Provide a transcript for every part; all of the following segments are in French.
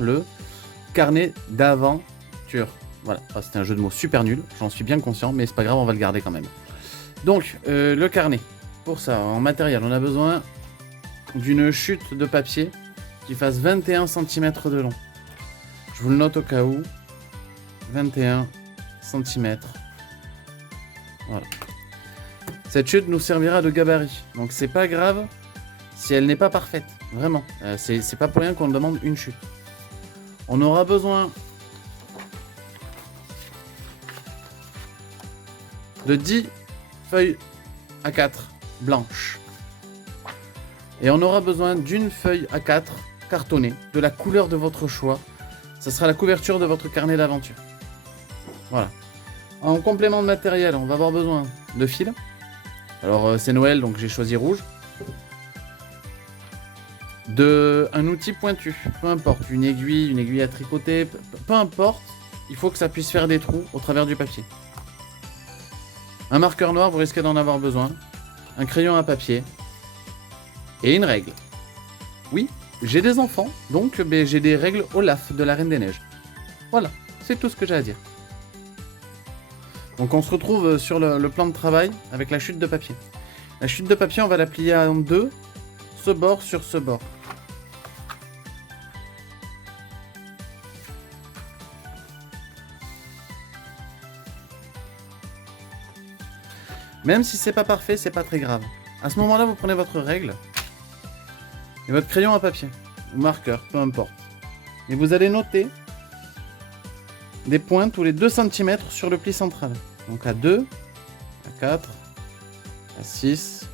avoir le carnet d'aventure. Voilà, c'était un jeu de mots super nul, j'en suis bien conscient, mais c'est pas grave, on va le garder quand même. Donc, le carnet. Pour ça, en matériel, on a besoin d'une chute de papier qui fasse 21 cm de long. Je vous le note au cas où. 21 cm. Voilà. Cette chute nous servira de gabarit. Donc c'est pas grave si elle n'est pas parfaite. Vraiment. C'est pas pour rien qu'on demande une chute. On aura besoin de 10 feuilles A4 blanches. Et on aura besoin d'une feuille A4 cartonnée de la couleur de votre choix. Ça sera la couverture de votre carnet d'aventure. Voilà. En complément de matériel, on va avoir besoin de fils. Alors c'est Noël, donc j'ai choisi rouge. Un outil pointu, peu importe, une aiguille à tricoter, peu importe, il faut que ça puisse faire des trous au travers du papier. Un marqueur noir, vous risquez d'en avoir besoin. Un crayon à papier. Et une règle. Oui, j'ai des enfants, donc j'ai des règles Olaf de la Reine des Neiges. Voilà, c'est tout ce que j'ai à dire. Donc on se retrouve sur le plan de travail avec la chute de papier. La chute de papier, on va la plier en deux, ce bord sur ce bord. Même si c'est pas parfait, c'est pas très grave. À ce moment-là, vous prenez votre règle et votre crayon à papier, ou marqueur, peu importe. Et vous allez noter des points tous les 2 cm sur le pli central. Donc à 2, à 4, à 6,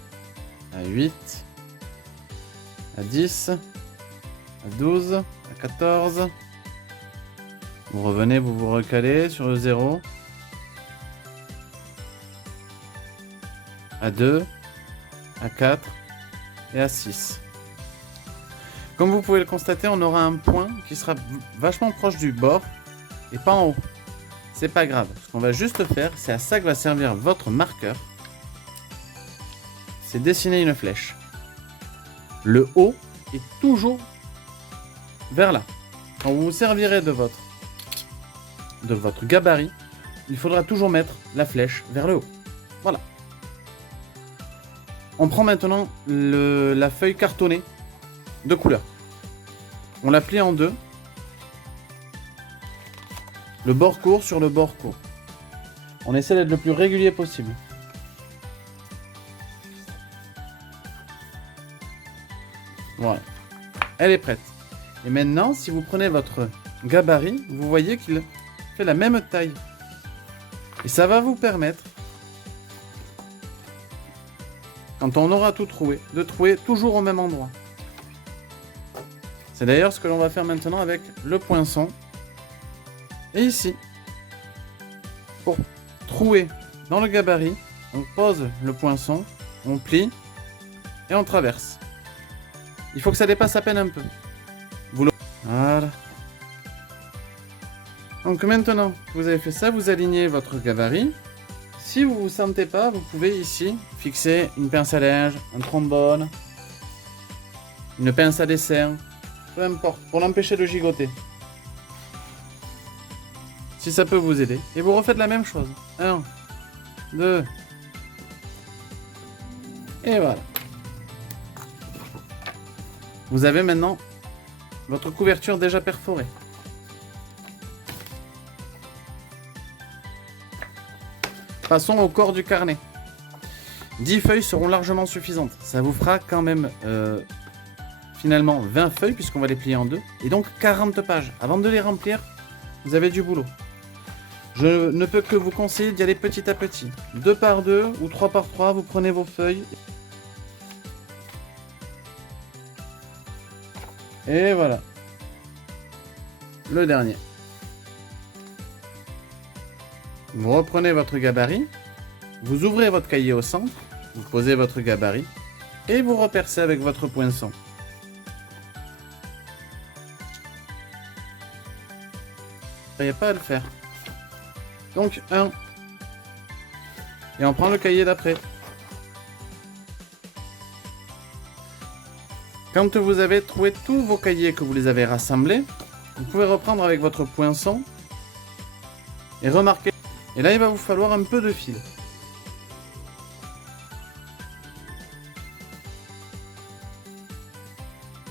à 8, à 10, à 12, à 14. Vous revenez, vous vous recalez sur le 0. À 2, à 4 et à 6. Comme vous pouvez le constater, on aura un point qui sera vachement proche du bord et pas en haut. C'est pas grave. Ce qu'on va juste faire, c'est à ça que va servir votre marqueur. C'est dessiner une flèche. Le haut est toujours vers là. Quand vous vous servirez de votre gabarit, il faudra toujours mettre la flèche vers le haut. Voilà. On prend maintenant la feuille cartonnée de couleur. On la plie en deux. Le bord court sur le bord court. On essaie d'être le plus régulier possible. Voilà. Elle est prête. Et maintenant, si vous prenez votre gabarit, vous voyez qu'il fait la même taille. Et ça va vous permettre, quand on aura tout trouvé, de trouver toujours au même endroit. C'est d'ailleurs ce que l'on va faire maintenant avec le poinçon. Et ici, pour trouver dans le gabarit, on pose le poinçon, on plie et on traverse. Il faut que ça dépasse à peine un peu. Voilà. Donc maintenant que vous avez fait ça, vous alignez votre gabarit. Si vous ne vous sentez pas, vous pouvez ici fixer une pince à linge, un trombone, une pince à dessin, peu importe, pour l'empêcher de gigoter. Si ça peut vous aider. Et vous refaites la même chose. 1, 2. Et voilà. Vous avez maintenant votre couverture déjà perforée. Passons au corps du carnet. 10 feuilles seront largement suffisantes. Ça vous fera quand même finalement 20 feuilles puisqu'on va les plier en deux. Et donc 40 pages. Avant de les remplir, vous avez du boulot. Je ne peux que vous conseiller d'y aller petit à petit. 2 par 2 ou 3 par 3, vous prenez vos feuilles. Et voilà. Le dernier. Vous reprenez votre gabarit. Vous ouvrez votre cahier au centre. Vous posez votre gabarit. Et vous repercez avec votre poinçon. Il n'y a pas à le faire. Donc 1. Et on prend le cahier d'après. Quand vous avez trouvé tous vos cahiers, que vous les avez rassemblés, Vous pouvez reprendre avec votre poinçon et remarquer. Et là, il va vous falloir un peu de fil.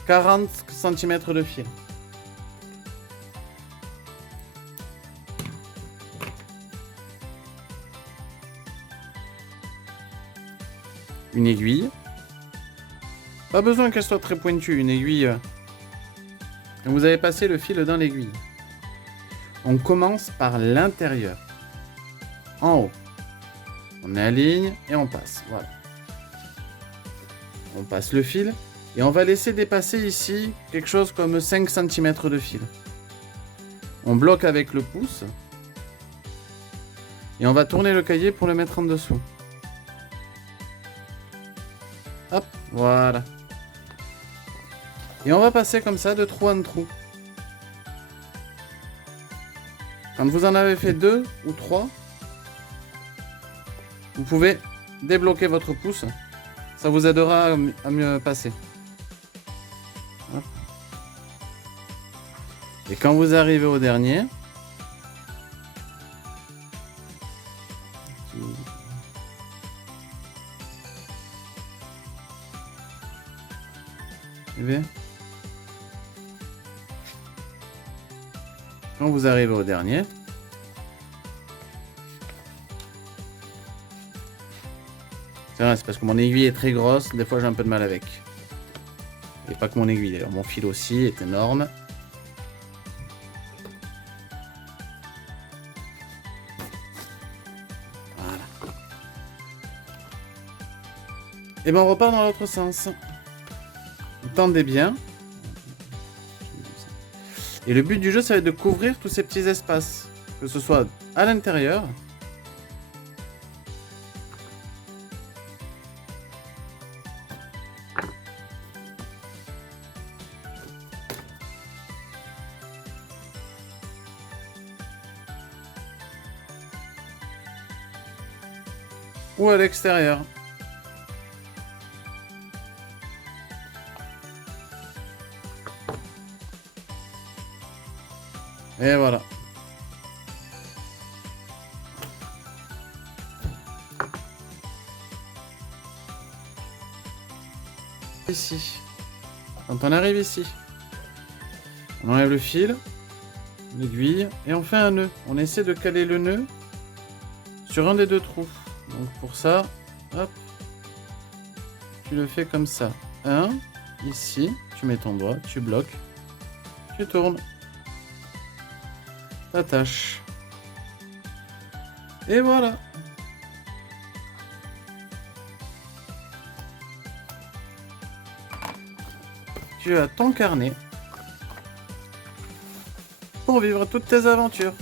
« 40 cm de fil. Une aiguille. Pas besoin qu'elle soit très pointue, une aiguille. Quand vous avez passé le fil dans l'aiguille, on commence par l'intérieur. En haut. On aligne et on passe. Voilà. On passe le fil et on va laisser dépasser ici quelque chose comme 5 cm de fil. On bloque avec le pouce et on va tourner le cahier pour le mettre en dessous. Hop, voilà. Et on va passer comme ça de trou en trou. Quand vous en avez fait 2 ou 3, vous pouvez débloquer votre pouce. Ça vous aidera à mieux passer. Hop. Et quand vous arrivez au dernier, quand vous arrivez au dernier, c'est vrai, c'est parce que mon aiguille est très grosse, des fois j'ai un peu de mal avec. Et pas que mon aiguille, d'ailleurs, mon fil aussi est énorme. Voilà. Et ben on repart dans l'autre sens. Vous tendez bien. Et le but du jeu, ça va être de couvrir tous ces petits espaces. Que ce soit à l'intérieur. Ou à l'extérieur. Et voilà. Ici. Quand on arrive ici, on enlève le fil, l'aiguille, et on fait un nœud. On essaie de caler le nœud sur un des deux trous. Donc pour ça, hop, tu le fais comme ça. Un, ici, tu mets ton doigt, tu bloques, tu tournes. T'attaches. Et voilà. Tu as ton carnet pour vivre toutes tes aventures.